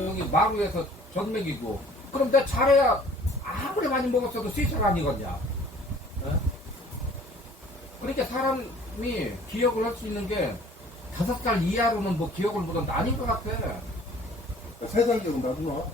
여기 마루에서 젖먹이고 그럼 내가 잘해야 아무리 많이 먹었어도 스위스가 아니겠냐. 어? 그러니까 사람이 기억을 할 수 있는 게 5살 이하로는 뭐 기억을 못하는데 아닌 것 같아. 3살 기억은 나구나.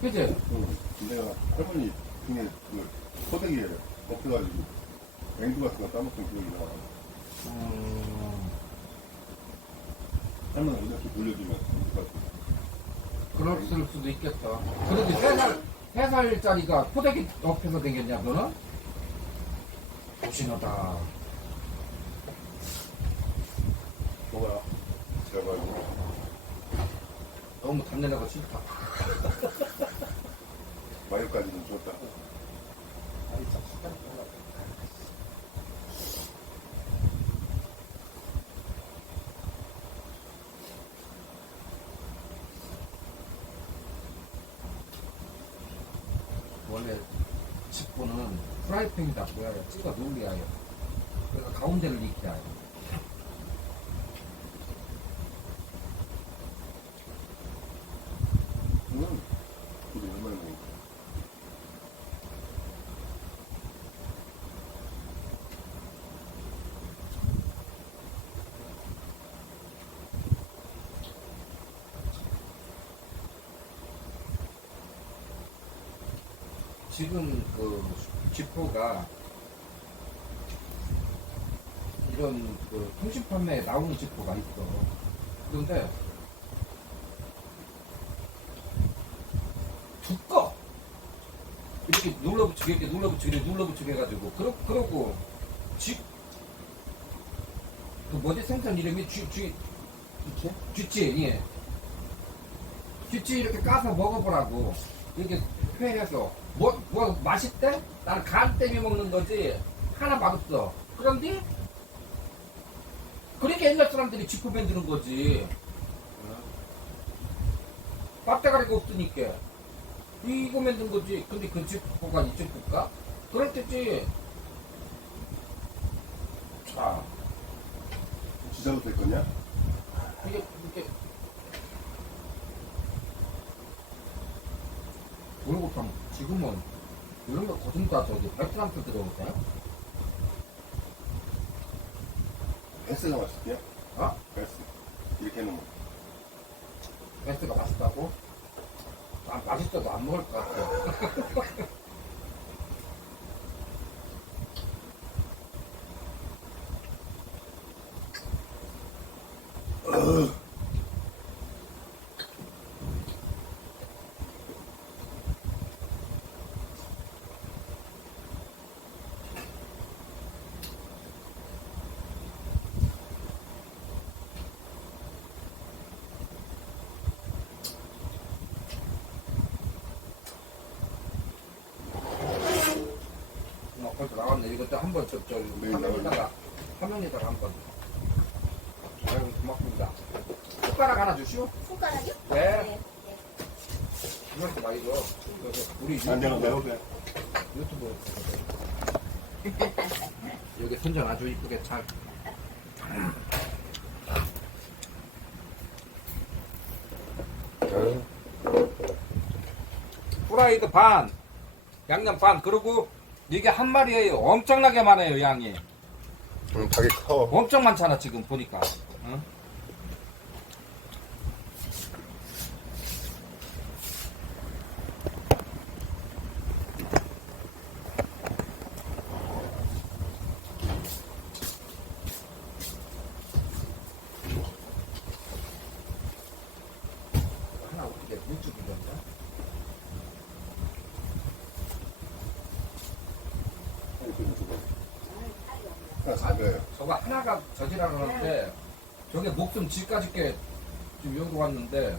그치? 응. 내가 할머니 등에 그 소대기에 엎혀가지고 앵두 같은 거 따먹던 기억이 나. 할머니가 이렇게 돌려주면 앵두 같은 거. 그럴 수도 있겠다. 그래도 3살짜리가 포대기 옆에서 되겠냐, 너는? 조신하다. 뭐야? 제가 이거 너무 담내내가 싫다. 마요까지는 좋다. 원래 직구는 프라이팬이다 보여야 찍어 놓으려 해요. 그러니까 가운데를 익혀야 해요. 우리 얼마나 먹을까? 지금 그 지포가 이런 그 통신 판매에 나오는 지포가 있어. 그런데 두꺼. 이렇게 눌러붙이게 이렇게 눌러붙이게 해가지고 그러고 그 뭐지 생선 이름이 쥐치 예. 쥐치 이렇게 까서 먹어보라고 이렇게 회해서 뭐 맛있대? 나는 간 때문에 먹는 거지 하나 맛없어. 그런데 그렇게 옛날 사람들이 지포 만드는 거지. 밥대가리가 없으니까 이거 만든 거지. 근데 그 지포가 이 지포가? 그럴 때지. 자, 지자도 될 거냐? 이게 돌고참 지금은 이런 거 거짓말 저기 베트남도 들어오니까. 베스가 맛있대요? 어? 베스. 이렇게 해놓으면. 베스가 맛있다고? 난 맛있어도 안 먹을 것 같아. 벌써 나왔네. 이것도 한번 네, 화면에다가 한번. 아이고 고맙습니다. 숟가락 하나 주시오. 손가락이요? 네. 이만큼 많이 줘. 우리 안녕은 매우게. 유튜브 여기 선전 아주 이쁘게 잘. 프라이드 반, 양념 반, 그리고 이게 한 마리에 엄청나게 많아요, 양이. 닭이 커. 엄청 많잖아, 지금 보니까. 응? 하나 어떻게 물죽이 된다? 하나 사줘요. 저거 하나가 저지라고 하는데 저게 목숨 쥐까지 게 지금 여기 왔는데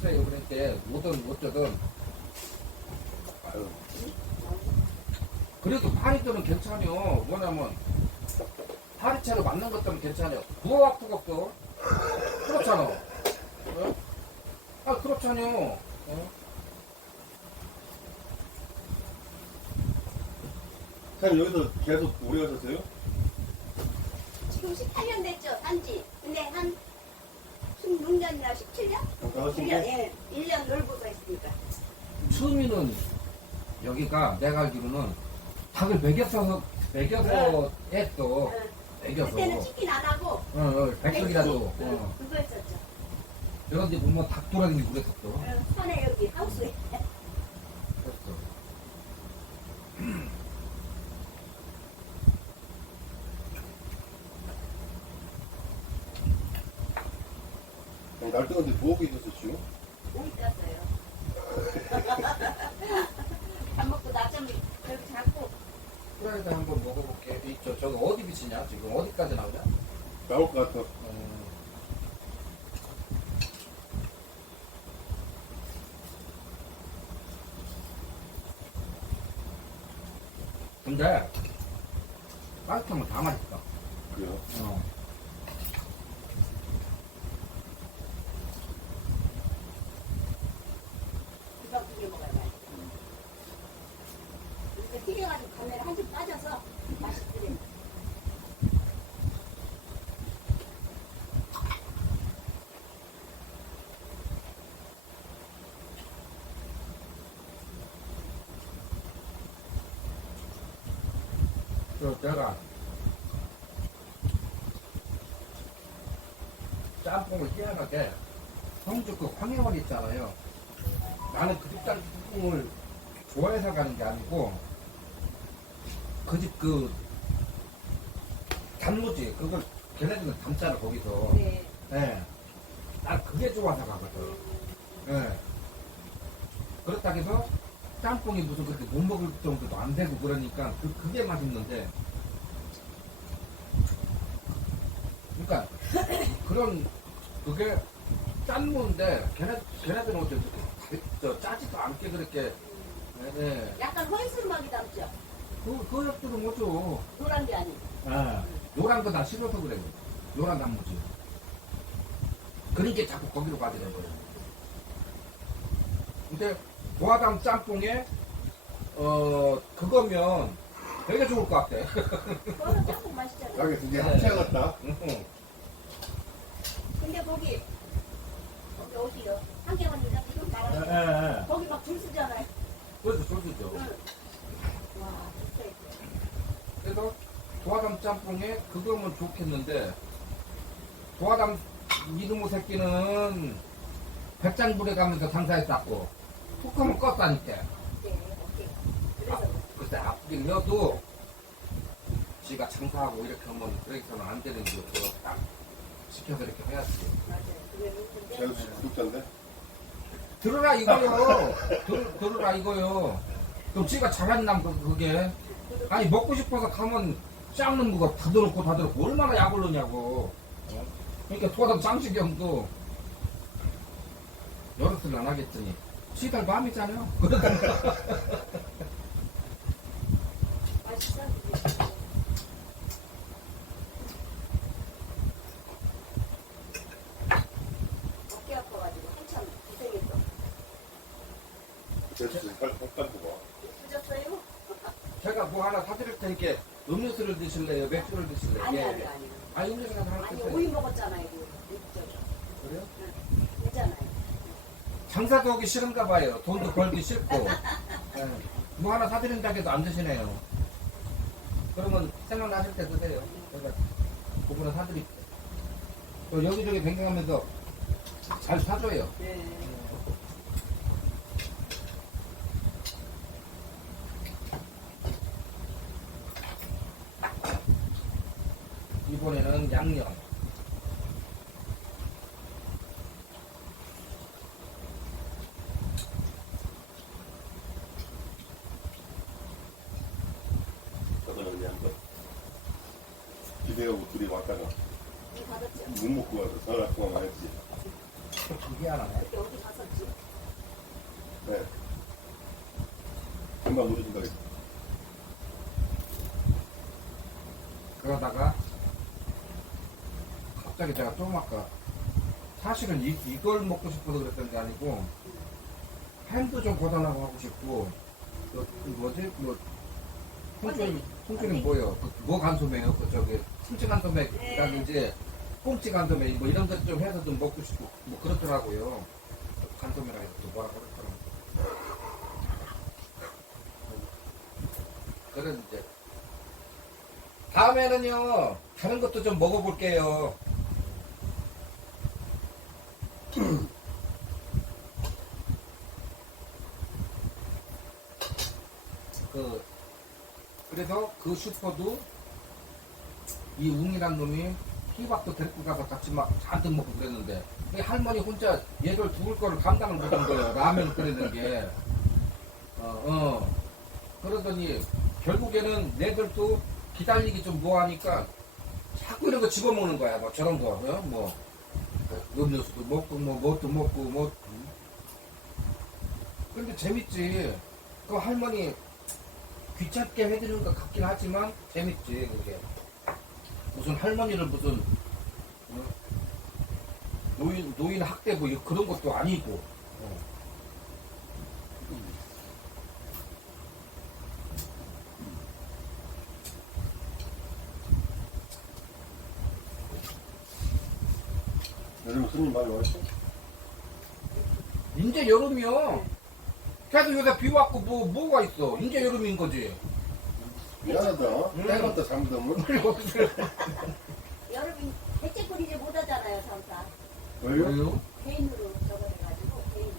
글쎄요. 그러니까 뭐든 어쩌든 아유. 그래도 파리들은 괜찮아요. 뭐냐면 파리채로 맞는 것들은 괜찮아요. 누워 아프고 없어. 그렇잖아. 어? 아 그렇잖아요. 어? 사장님 여기서 계속 오래 가셨어요? 지금 18년 됐죠, 단지. 근데 한 16년 16년이나 17년? 잠깐 1년, 예. 1년 놀고서 했으니까. 처음에는 여기가 내가 알기로는 닭을 먹여서 했어. 먹여서. 그때는 치킨 안 하고. 백숙이라도. 그거 했었죠. 그런데 보면 닭도라지 그랬었어. 산에 여기 하우스에. 그랬어. 날 뜨는데 부엌에 있었지. 오이 땄어요. 밥 먹고 낮잠 저렇게 자고. 프라이드 한번 먹어볼게. 저기 어디 비치냐? 지금 어디까지 나오냐? 나올 것 같아. 근데 따뜻하면 다 맛있다. 그래요. 그거 두개 먹어야 돼. 이렇게 튀겨가지고 가면에 한줌 빠져서 맛있더래. 내가 짬뽕을 희한하게 성주 그 황해원 있잖아요. 나는 그 집 짬뽕을 좋아해서 가는 게 아니고 그 집 그 단무지 그걸 걔네들은 담잖아 거기서. 네. 예. 난 그게 좋아서 가거든. 예. 그렇다고 해서 짬뽕이 무슨 그렇게 못 먹을 정도도 안 되고 그러니까 그게 맛있는데. 그러니까 그런 그게 짠무인데 걔네들은 어째 짜지도 않게 그렇게. 예. 약간 허이슬막이 담죠. 그것들은 뭐죠. 노란 게 아니고. 예. 노란 거 다 싫어서 그래요. 노란 단무지. 그러니까 자꾸 거기로 가게 된 거예요. 근데 도화담 짬뽕에 그거면 되게 좋을 것 같아. 그거는 짬뽕 맛있잖아요. 가게 두개 합쳐야겠다. 근데 거기 어디요? 한개만이나 지금 말하는 예. 거기 막 줄 서잖아요. 그래서 소주죠. 응. 와, 진짜 예뻐. 그래서 도화담 짬뽕에 그거면 좋겠는데 도화담 이놈의 새끼는 백장불에 가면서 장사에 쌌고 툭하면 껐다니까. 네, 오케이. 그래서 그때 아프긴 해도 지가 장사하고 이렇게 하면 그렇게는 안 되는 거 그거 딱 시켜서 이렇게 해야지. 맞아요. 그게 있는데. 제가 구독자인데. 들으라 이거요. 들으라 이거요. 그럼 지가 잘한남 그게. 아니 먹고 싶어서 가면 짱는 거가 다 들었고 얼마나 약을 넣냐고. 그러니까 도화담 짱식이 형도 여럿을 안 하겠더니 시달 밤이잖아요. 맛있어. 어깨 아파가지고 한참 고생했어. 그래서 헛간 거 봐. 드셨어요? 제가 뭐 하나 사드릴 테니까 음료수를 드실래요? 맥주를 드실래요? 아니, 예. 아니, 아니. 아니 음료수 하나 아니, 드세요. 오이 먹었잖아요. 저기. 그래요? 있잖아요. 장사도 하기 싫은가 봐요. 돈도 벌기 싫고. 예. 뭐 하나 사드린다고 해도 안 드시네요. 그러면 생각나실 때 드세요. 제가 그분은 사드릴게요. 또 여기저기 뱅경하면서 잘 사줘요. 네. 이번에는 양념. 저도 그냥 한번 기대하고 둘이 왔다가 어디 가셨죠? 못 먹고 와서 전화 통화만 했지. 그게 하나네. 그때 어디 갔었지? 네. 금방 모르신다 그랬지. 그러다가 갑자기 제가 좀 아까 사실은 이걸 먹고 싶어서 그랬던 게 아니고 햄도 좀 걷어나고 하고 싶고 그 뭐지? 뭐 통조림 뭐예요? 뭐 간소매요? 그 저기 순치 간소매라든지 꽁치 간소매 뭐 이런 것 좀 해서 좀 먹고 싶고 뭐 그렇더라고요. 간소매라 해서 또 뭐라 그러더라고요. 그런 이제 다음에는요 다른 것도 좀 먹어볼게요. 그래서 그 슈퍼도 이 웅이란 놈이 희박도 데리고 가서 같이 막 잔뜩 먹고 그랬는데 이 할머니 혼자 얘들 둘 거를 감당을 못한 거예요. 라면 끓이는 게. 그러더니 결국에는 얘들도 기다리기 좀 뭐하니까 자꾸 이런 거 집어먹는 거야. 뭐 저런 거. 뭐 음료수도 먹고 뭐 뭣도 먹고 뭐. 근데 재밌지. 그 할머니 귀찮게 해드리는 것 같긴 하지만 재밌지 그게. 무슨 할머니를 무슨 노인 학대 뭐 그런 것도 아니고. 요즘 손님 많이 와있어? 이제 여름이요. 계속 요새 비 왔고 뭐가 있어. 이제 여름인 거지. 미안하다. 때갔다 잠들면. 여름이 대체꿀 이제 못 하잖아요, 잠깐. 왜요? 개인으로 저거 해가지고 개인.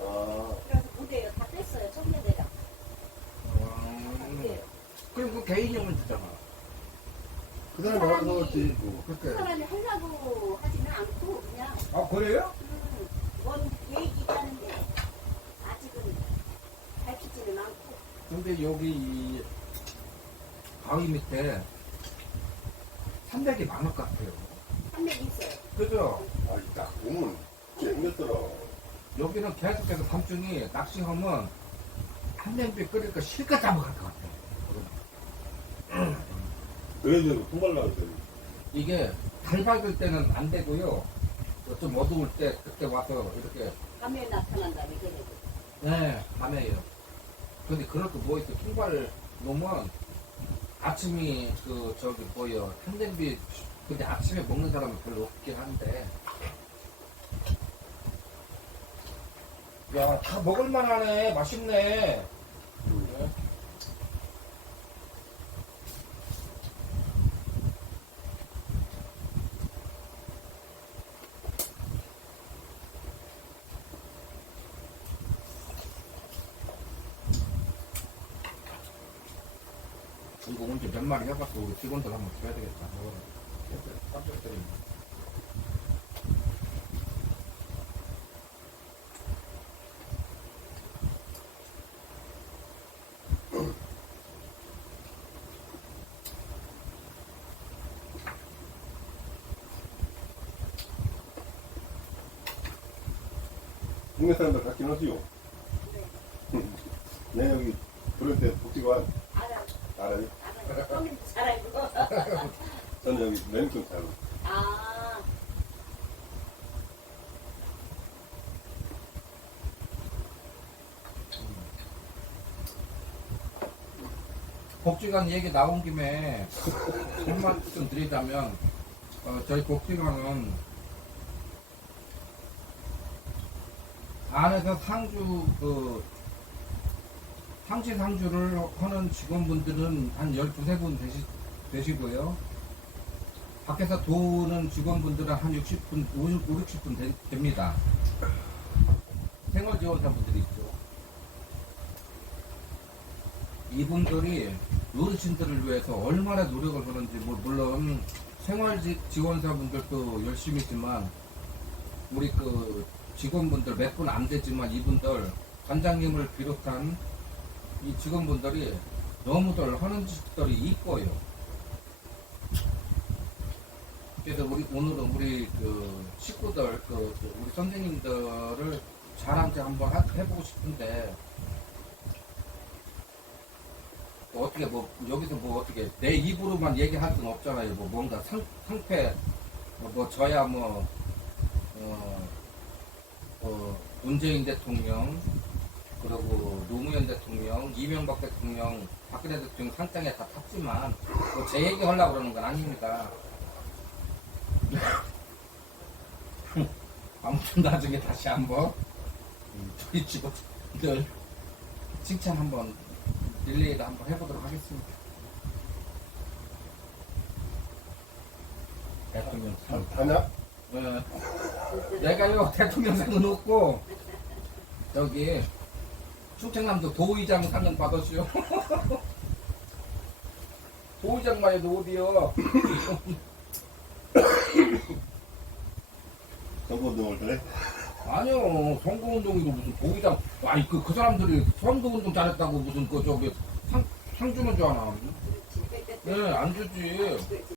아, 그래서 못해요. 다 뺐어요. 청년대장. 못해요. 그럼 그 개인용은 주잖아. 그 사람이 알아서 그렇지. 뭐. 그 그렇게. 사람이 하려고 하지는 않고 그냥 아 그래요? 뭔 계획이 있다는데 아직은 밝히지는 않고. 근데 여기 이 바위 밑에 산맥이 많을 것 같아요. 한맥 있어요. 그죠? 아, 딱 보면 생겼더라. 여기는 계속해서 밤중에 낚시하면 한 냄비 끓일 거 실컷 잡아갈 것 같아요. 그래도 통발 나왔어요. 이게 달 밝을 때는 안 되고요. 좀 어두울 때 그때 와서 이렇게 밤에 나타난다며 걔네들. 네 밤에요. 근데 그럴 거 뭐 있어? 통발 놓으면 아침이 그 저기 뭐요 한 냄비. 근데 아침에 먹는 사람은 별로 없긴 한데. 야, 다 먹을만하네. 맛있네. 네. 이거 언제 몇 마리 해갖고 우리 직원들 한번 줘야 되겠다. 깜짝 때리네. 동네 사람들 같긴 하지요. 내 여기 그럴 때 복지관 알아. 알아요? 알아. 형님도 잘 알고. 저는 여기 맹촌 살고. 아. 복지관 얘기 나온 김에 한마디 좀 드리자면 저희 복지관은 안에서 상시 상주를 하는 직원분들은 한 12분 되시고요. 밖에서 도는 직원분들은 한 60분, 60분 됩니다. 생활지원사분들이 있죠. 이분들이 어르신들을 위해서 얼마나 노력을 하는지, 물론 생활지원사분들도 열심히지만, 우리 그 직원분들 몇 분 안 되지만 이분들, 관장님을 비롯한 이 직원분들이 너무들 하는 짓들이 이뻐요. 그래서 오늘은 우리 그 식구들, 우리 선생님들을 자랑제 한번 해보고 싶은데, 어떻게 여기서 어떻게 내 입으로만 얘기할 수는 없잖아요. 뭔가 상패 저야 문재인 대통령, 그리고 노무현 대통령, 이명박 대통령, 박근혜 대통령 상장에 다 탔지만 제 얘기 하려고 그러는 건 아닙니다. 아무튼 나중에 다시 한번 저희 직원들 칭찬 한번 릴레이도 한번 해보도록 하겠습니다. 대통령 상. 다냐? 네. 내가요 대통령 상은 없고 저기 충청남도 도의장 상은 받았슈. 도의장만 해도 어디요? 선거운동을 그래? 아니요, 선거운동이고 무슨 도의장. 아니 그 사람들이 선거운동 잘했다고 무슨 그 저기 상 주는 줄 아나? 그렇지. 네, 안 주지.